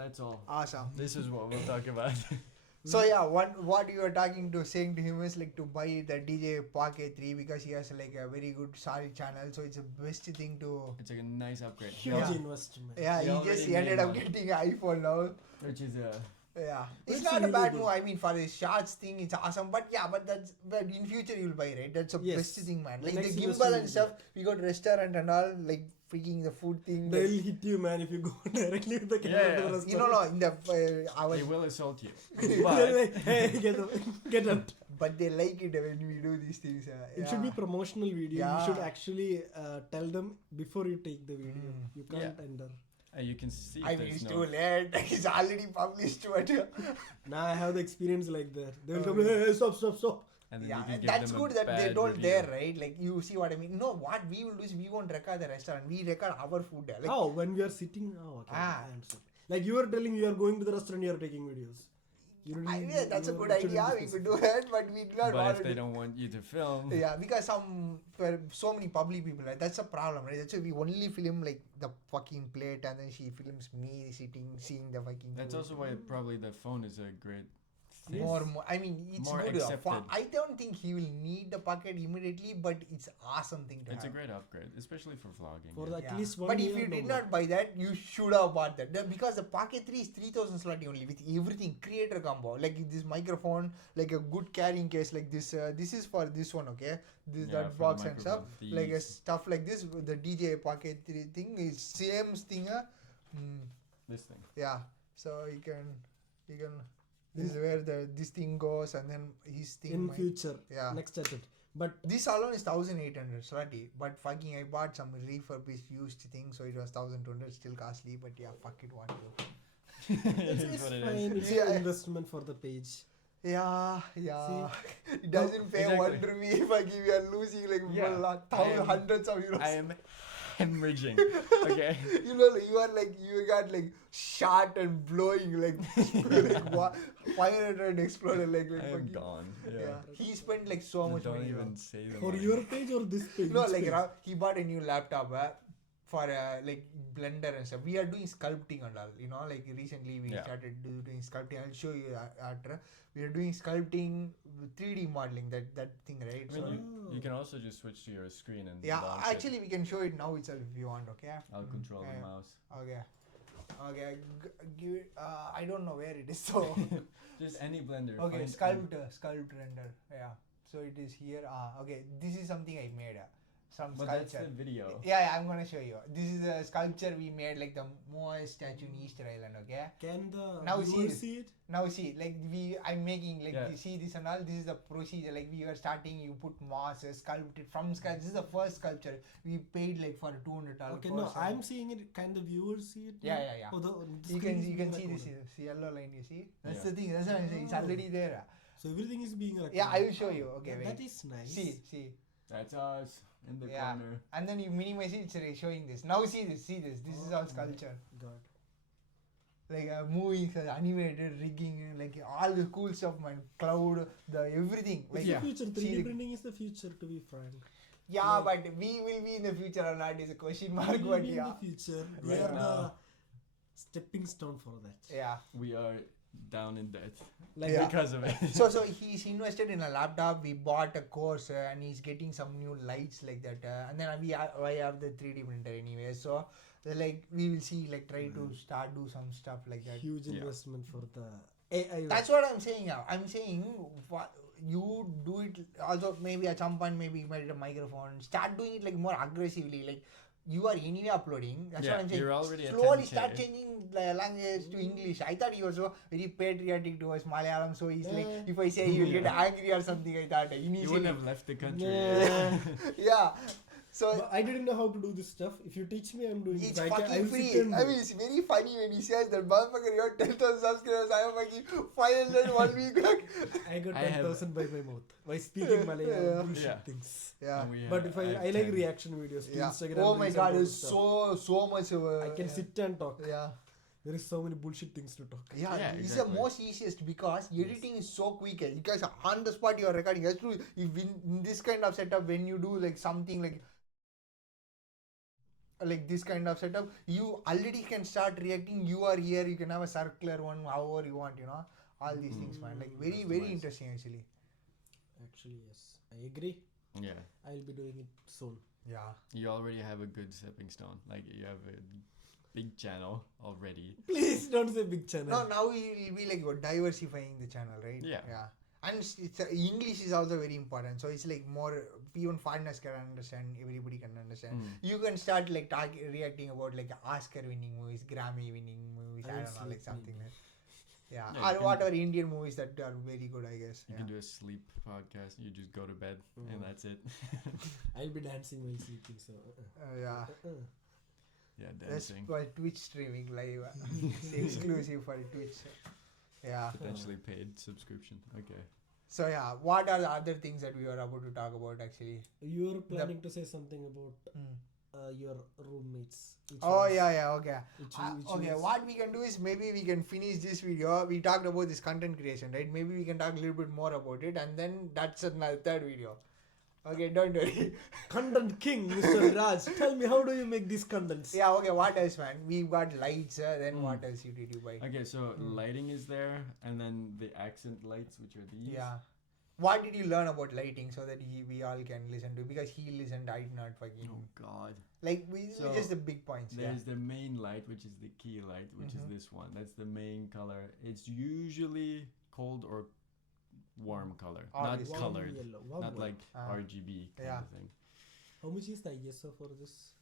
That's all. Awesome. This is what we'll talk about. So yeah, what you were saying to him is like to buy the DJ Pocket 3 because he has like a very good solid channel. So it's the best thing to. It's like a nice upgrade. Huge investment. Yeah, He he just already ended made up one. getting an iPhone now. Which is Yeah, But it's it's not a really bad good. move. I mean, for the shots thing, it's awesome. But in future you'll buy, right? That's the Yes. best thing, man. The Like the next gimbal investment and is stuff. We got restaurant and all, like freaking the food thing. They'll hit you, man, if you go directly with the camera Yeah. to the You restaurant. know, in the I was, they will assault you. They're But like, hey, get out. but they like it when we do these things. It should be promotional video. Yeah. You should actually tell them before you take the video. You can't enter. you can see I if mean, there's it's no. too late. It's already published. But Now I have the experience like that. They will come, hey, stop. And then yeah, you can give that's them a good that they bad don't review. there, right? Like you see what I mean. No, what we will do is we won't record the restaurant. We record our food there. Like, Oh, when we are sitting, okay, Ah. I understand. Like you are telling you are going to the restaurant, you are taking videos. You don't need- yeah, that's a you good shouldn't idea. be We could do it, but we do not But want if to they do. don't want you to film, Yeah, because so many public people, right? That's a problem, right? That's why we only film like the fucking plate, and then she films me sitting, seeing the fucking. that's food. also why probably the phone is a great thing. More, I mean, it's More good. accepted. I don't think he will need the pocket immediately, but it's awesome thing to It's a have. great upgrade, especially for vlogging. For yeah. at Yeah. least one But year. if you no did more. not buy that, you should have bought that. Because the Pocket 3 is 3000 slotty only with everything creator combo, like this microphone, like a good carrying case like this. This is for this one, okay? This Yeah, that for box the and stuff, microphone. like These- stuff like this. The DJ Pocket 3 thing is same thing. This thing. Yeah, so you can. This is where this thing goes, and then his thing. In might- future, Yeah. next attempt. But This alone is 1800 slotty, but fucking I bought some refurbished used thing, so it was 1200, still costly. But yeah, fuck it, what to do. It it's is what it fine. is. It's Yeah. an investment for the page. Yeah. It doesn't pay Exactly. 1 rupee if I give you are losing like Yeah. hundreds of euros. I am hemorrhaging. Okay. You know, like, you got like shot and blowing like 500 exploded like I am fucking. gone. Yeah. Yeah. He spent like so much Don't money. even say the For word. your page or this page? No, Which like page? he bought a new laptop for like Blender and stuff. We are doing sculpting and all. You know, like recently we Yeah. started doing sculpting. I'll show you after. We are doing sculpting, 3D modeling. That thing, right? I mean, So you can also just switch to your screen and yeah, launch it. actually we can show it now itself if you want. Okay. I'll control Yeah. the mouse. Okay. Give it, I don't know where it is. So Just any blender. okay, find sculpt render. Yeah. So it is here. Okay. This is something I made. Some But that's sculpture. the video. Yeah, I'm gonna show you. This is a sculpture we made, like the Muaythai statue in Easter Island. Okay. Can the Now viewers see see it? Now see, like I'm making like Yeah. you see this and all. This is the procedure. Like we are starting. You put moss, sculpt it from scratch. This is the first sculpture. We paid like for $200. Okay, no, I'm seeing it. Can the viewers see it? Yeah, now? yeah, yeah. Oh, the You screen is can being see this recorded. yellow line. You see? That's Yeah. the thing. That's what I'm saying. It's Oh. already there. So everything is being recorded. Yeah, I will show you. Okay, That wait. is nice. See. That's us in the Yeah. corner. And then you minimize it. It's showing this. Now see this. This is all sculpture. God. Like movies, animated, rigging, like all the cool stuff, man. Cloud, the everything. Like It's the future. see 3D the- printing is the future, to be frank. Yeah, but we will be in the future or not is a question mark. We will But be in yeah, the future. We Right are now. the stepping stone for that. yeah. We are down in debt Like Yeah. because of it. So he's invested in a laptop. We bought a course and he's getting some new lights like that. And then I have the 3D printer anyway. So like we will see, like try to start do some stuff like that. huge Yeah. investment for the AI. That's what I'm saying now. I'm saying you do it also, maybe at some point, maybe you might get a microphone. Start doing it like more aggressively. Like you are anyway uploading. That's Yeah, what I'm saying. you're already at Slowly 10K. start changing the language to English. I thought he was so very patriotic towards Malayalam. So he's like, if I say he will get angry or something, I thought initially. You wouldn't have left the country. Yeah. Yeah. So But I didn't know how to do this stuff. If you teach me, I'm doing it's it. I fucking will free. sit and I do mean, it. it's very funny when he says that motherfucker, you have 10,000 subscribers. I have fucking 500 1 week. Like, I got I have- 10,000 by my mouth. By speaking Malayalam, Yeah. bullshit Yeah. things. yeah. And we But have- if I have like 10. reaction videos to Yeah. Instagram. Oh my reels god, and it's stuff. so much. I can sit and talk. Yeah. There is so many bullshit things to talk. Yeah, Yeah, it's exactly. the most easiest because editing is so quick. Because on the spot you are recording. That's true. If in this kind of setup, when you do like something like like this kind of setup, you already can start reacting. You are here, you can have a circular one, however you want, all these things, man. Like very, very Customize. interesting actually. Actually, yes, I agree. Yeah. I'll be doing it soon. Yeah. You already have a good stepping stone. Like you have a big channel already. Please don't say big channel. No, now we will be like diversifying the channel, right? Yeah. Yeah. And it's English is also very important. So it's like more even foreigners can understand. Everybody can understand. You can start like reacting about like Oscar winning movies, Grammy winning movies. I don't know, like something like. Yeah, Yeah, you or can- whatever Indian movies that are very good, I guess. You Yeah. can do a sleep podcast. You just go to bed and that's it. I'll be dancing while sleeping. So. Yeah. Yeah, That's dancing. for Twitch streaming live. It's exclusive for Twitch. Yeah. Potentially paid subscription. Okay. So yeah, what are the other things that we were about to talk about actually? You're planning to say something about Mm. your roommates. which Oh was- yeah, okay. which Okay, was- what we can do is maybe we can finish this video. We talked about this content creation, right? Maybe we can talk a little bit more about it, and then that's another third video. Okay, don't worry. Content king, Mr. Raj. Tell me, how do you make these contents? Yeah, okay. What else, man? We got lights. Then what else did you buy? Okay, so lighting is there, and then the accent lights, which are these. Yeah. What did you learn about lighting so that we all can listen to? Because he listened, I did not fucking. Oh God. Like So, just the big points. Yeah. There's the main light, which is the key light, which is this one. That's the main color. It's usually cold or warm color, Obviously. not colored, Yellow, warm not yellow. like RGB kind Yeah. of thing. How much is the ISO for this?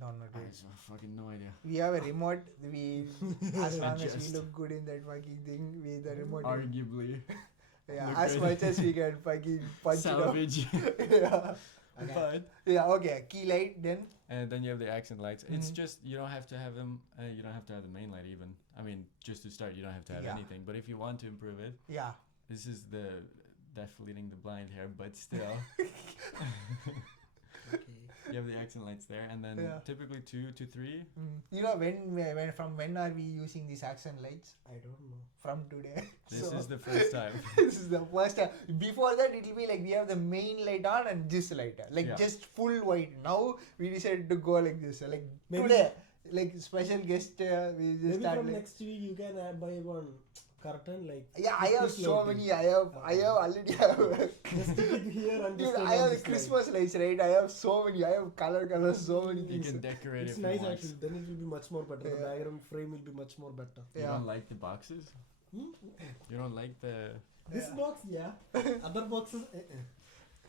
No, I have fucking no idea. We have a remote. We as long as we Adjust. look good in that fucking thing with the remote. Arguably, Yeah, look as good. much as we can fucking punch salvage. it up. Yeah. But Yeah. Okay. Key light then. and then you have the accent lights. It's just you don't have to have them. You don't have to have the main light even. I mean, just to start, you don't have to have Yeah. anything. But if you want to improve it, Yeah. this is the definitely leading the blind here. But still, Okay. you have the accent lights there, and then Yeah. typically 2 to 3. You know when are we using these accent lights? I don't know. From today. This So, is the first time. this is the first time. Before that, it will be like we have the main light on and this light, like Yeah. just full white. Now we decided to go like this, like Maybe- today, like special guest. We just Maybe start from like. next week you can buy one curtain like. Yeah, I have 50 so floating. many. I have already have. Just stick it here and Dude, just turn I on have the this light. Christmas lights, right? I have so many. I have color, so many You things. can decorate It's it. nice if you want. actually. Then it will be much more better. The Yeah. background frame will be much more better. You Yeah. don't like the boxes? You don't like the This Yeah. box, yeah. Other boxes,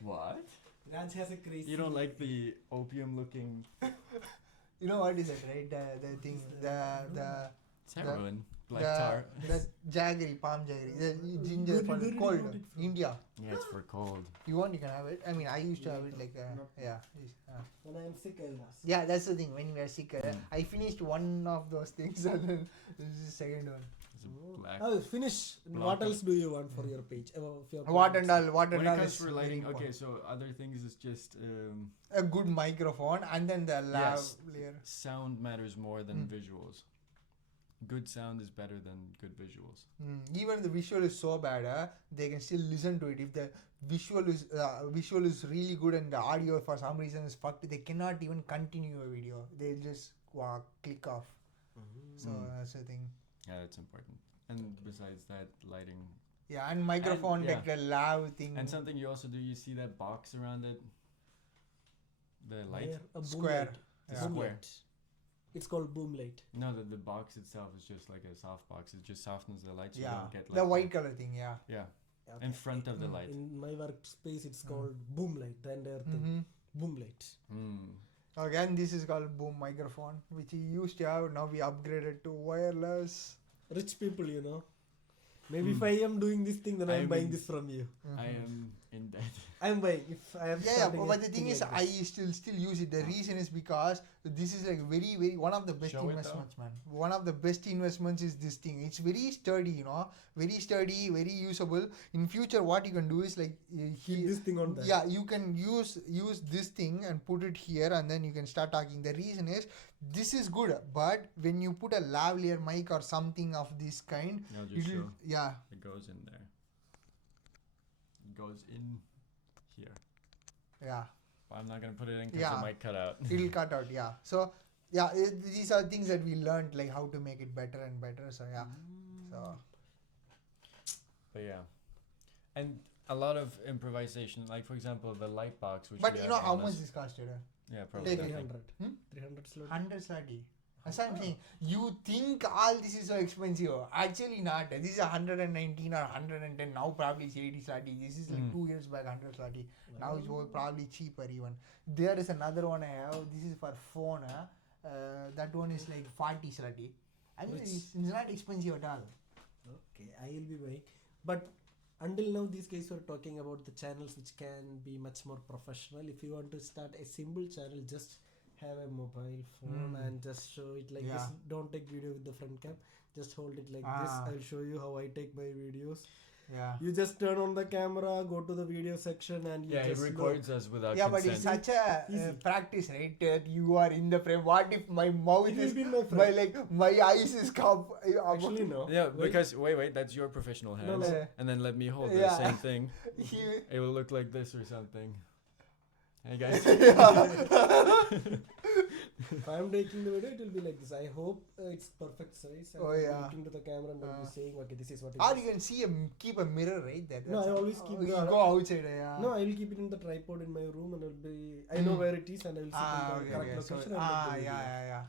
what? Raj has a crazy. You don't like the opium-looking You know what is it, right? The thing, the it's heroin, black the, tar. the jaggery, palm jaggery, the ginger Where for did you cold. got it from? India. Yeah, it's for cold. You want, you can have it. I mean, I used to have it like, Not- yeah. When I am sick, I'll ask. Yeah, that's the thing. When we are sick, I finished one of those things and then this is the second one. It's a black. Oh, finish. What Block. else do you want for your page? For your What and products? all, what When and it all comes is for very lighting, important. okay, so other things is just A good microphone and then the lav Yes. layer. sound matters more than visuals. Good sound is better than good visuals. Even the visual is so bad, they can still listen to it. If the visual is really good and the audio for some reason is fucked, they cannot even continue a video. They'll just click off. So that's the thing. Yeah, that's important. And besides that, lighting. Yeah, and microphone, yeah. like the lav thing. And something you also do, you see that box around it? The light? Where? A boom Square. light. Yeah. Boom Square. light. It's called boom light. No, the box itself is just like a soft box. It just softens the light so you Yeah, don't get like the white color thing, yeah. Yeah, Okay. in front of the light. In my workspace, it's called boom light. The entire thing. Boom light. Again, this is called boom microphone, which we used to have. Now we upgraded to wireless. Rich people, you know. Maybe if I am doing this thing, then I am I buying mean- this from you. I am in debt. I am buying. If I am Yeah, starting but a the thing thing is, like I this. still use it. The reason is because this is like very one of the best Show it, though. investments, man. One of the best investments is this thing. It's very sturdy, very sturdy, very usable. In future, what you can do is like Keep this thing on there. yeah, you can use this thing and put it here, and then you can start talking. The reason is this is good, but when you put a lavalier mic or something of this kind, I'll just it'll show. yeah. It goes in there. It goes in here. Yeah. I'm not gonna put it in because Yeah. it might cut out. It'll cut out. Yeah. So yeah, these are things that we learned, like how to make it better and better. So yeah. So But yeah, and a lot of improvisation. Like for example, the light box. Which but we you have know how on much this- this costed? Yeah, probably. Take it. 300. Hmm? 300 slot. 100 slotty. That's what I'm saying. You think all this is so expensive. Actually not. This is 119 or 110. Now probably it's 80 slotty. This is like 2 years back 100 slotty. Now it's probably cheaper even. There is another one I have. This is for phone. That one is like 40 slotty. I mean, it's not expensive at all. Okay, I will be buying. But until now, these guys were talking about the channels which can be much more professional. If you want to start a simple channel, just have a mobile phone and just show it like this. Don't take video with the front cam. Just hold it like this. I'll show you how I take my videos. Yeah. You just turn on the camera, go to the video section, and you Yeah, it just records us without Yeah, but consent. it's such a practice, right? You are in the frame. What if my mouth It will is be my my frame. my eyes is Actually, no. Yeah, Wait. because wait, that's your professional hands, no. and then let me hold the Yeah. same thing. You- It will look like this or something. Hey guys. If I'm taking the video, it will be like this. I hope it's perfect size. And Oh, I'll be yeah. looking to the camera and I'll be saying, okay, this is what it Or is. you can see keep a mirror right there. No, That's I all. always keep You the- go outside. Yeah. No, I will keep it in the tripod in my room and I'll be. I know where it is and I will sit in the correct So, location and take the video. yeah.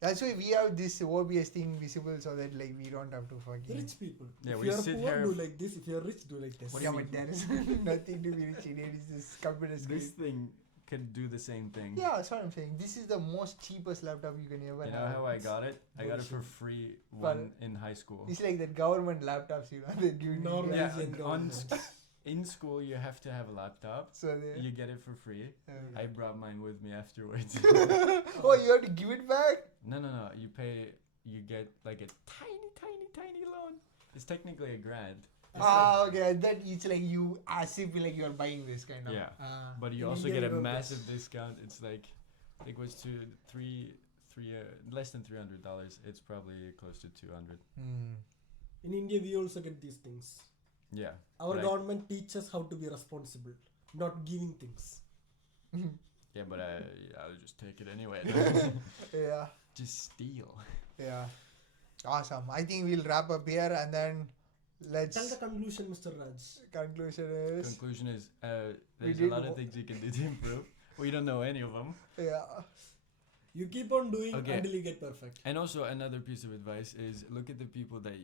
That's why we have this OBS thing visible so that like we don't have to fucking. Rich people. Yeah, if we you are sit poor, here- do like this. If you are rich, do like this. Yeah, but there is nothing to be rich in it. It's this computer screen. This thing could do the same thing. Yeah, that's what I'm saying. This is the most cheapest laptop you can ever You know have. how I got it? I got it for free one in high school. It's like that government laptops, they give in Normal. India. Yeah, Asian on government. in school you have to have a laptop. So they. You get it for free. I brought mine with me afterwards. Oh, you have to give it back? No. You pay. You get like a tiny loan. It's technically $1,000. Okay. That it's like you as if like you are buying this kind of. Yeah. But you In also India get a you don't massive discount. It's like, I think it was less than $300. It's probably close to 200. In India, we also get these things. Yeah. Our but government teaches how to be responsible, not giving things. Yeah, but I'll just take it anyway. Yeah. Just steal. Yeah. Awesome. I think we'll wrap up here and then let's. Tell the conclusion, Mr. Raj. Conclusion is. Conclusion is We there's a did lot mo- of things you can do to improve. We don't know any of them. Yeah. You keep on doing Okay. until you get perfect. And also another piece of advice is look at the people that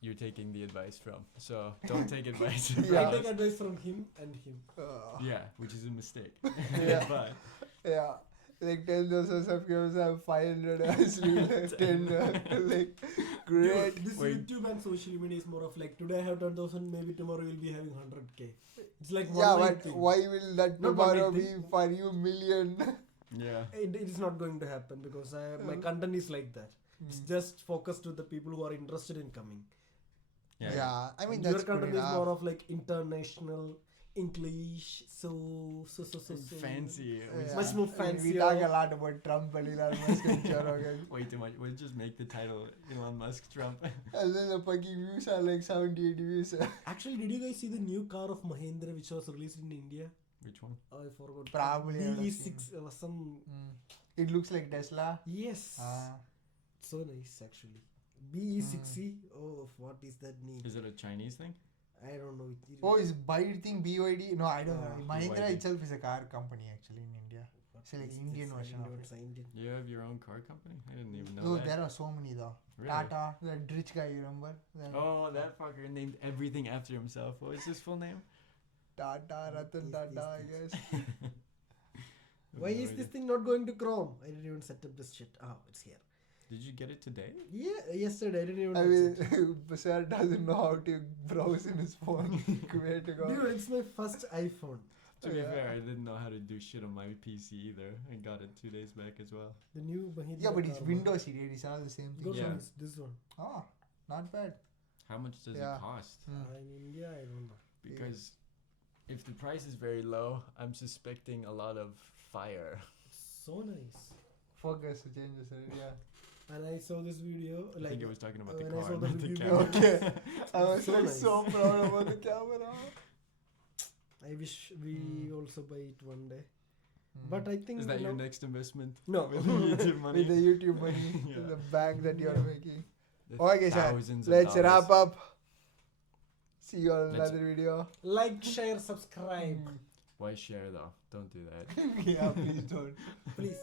you're taking the advice from. So don't take advice from Yeah. I take us. advice from him and him. Yeah, which is a mistake. Yeah. But Yeah. Like 10,000 subscribers have 500 actually 10 like great. Dude, this Wait. YouTube and social media is more of like today I have 10,000, maybe tomorrow we'll be having 100k. It's like Yeah, one but thing. why will that Not tomorrow one be thing. for you million? yeah. It is not going to happen because my content is like that. It's just focused to the people who are interested in coming. Yeah, I mean Your that's good content is enough. more of like international English, so Fancy. Yeah. much more I mean, fancy. we talk a lot about Trump and Elon Musk and Joe Rogan. Way too much. We'll just make the title Elon Musk Trump. And then the fucking views are like 78 views. Actually, did you guys see the new car of Mahindra which was released in India? Which one? I forgot. Probably I would have BE6 some. It looks like Tesla. Yes. So nice actually. BE6C. Oh, what is that name? Is it a Chinese thing? I don't know. Oh, is BYD thing BYD? No, I don't know. Mahindra BYD. itself is a car company actually in India. It's like Is Indian this? version I of know it. it's Indian. You have your own car company? I didn't even know Oh, that. there are so many though. Really? Tata, that rich guy, you remember? Oh, that fucker named everything after himself. What is his full name? Tata, Ratan Tata, I guess. Why is this thing not going to Chrome? I didn't even set up this shit. Oh, it's here. Did you get it today? Yeah, yesterday I didn't even. I touch it. mean, Sir doesn't know how to browse in his phone. Where to go? Dude, it's my first iPhone. To be Yeah. fair, I didn't know how to do shit on my PC either. I got it 2 days back as well. The new Mahindra. Yeah, but it's car, Windows CD. It's all the same thing. Good Yeah. one is this one. Oh, not bad. How much does Yeah. it cost? In India, I don't know. Because if the price is very low, I'm suspecting a lot of fire. So nice. Focus changes it, yeah. And I saw this video. I Like, think it was talking about the when I car, saw the not the review camera. Okay. I was So like nice. so proud about the camera. I wish we also buy it one day. But I think Is that your next investment? No. With the YouTube money? With the YouTube money, Yeah. the bank that you're making. The Okay, sir. thousands of Let's dollars. wrap up. See you on Let's- another video. like, share, subscribe. Why share though? Don't do that. Yeah, please don't. Please.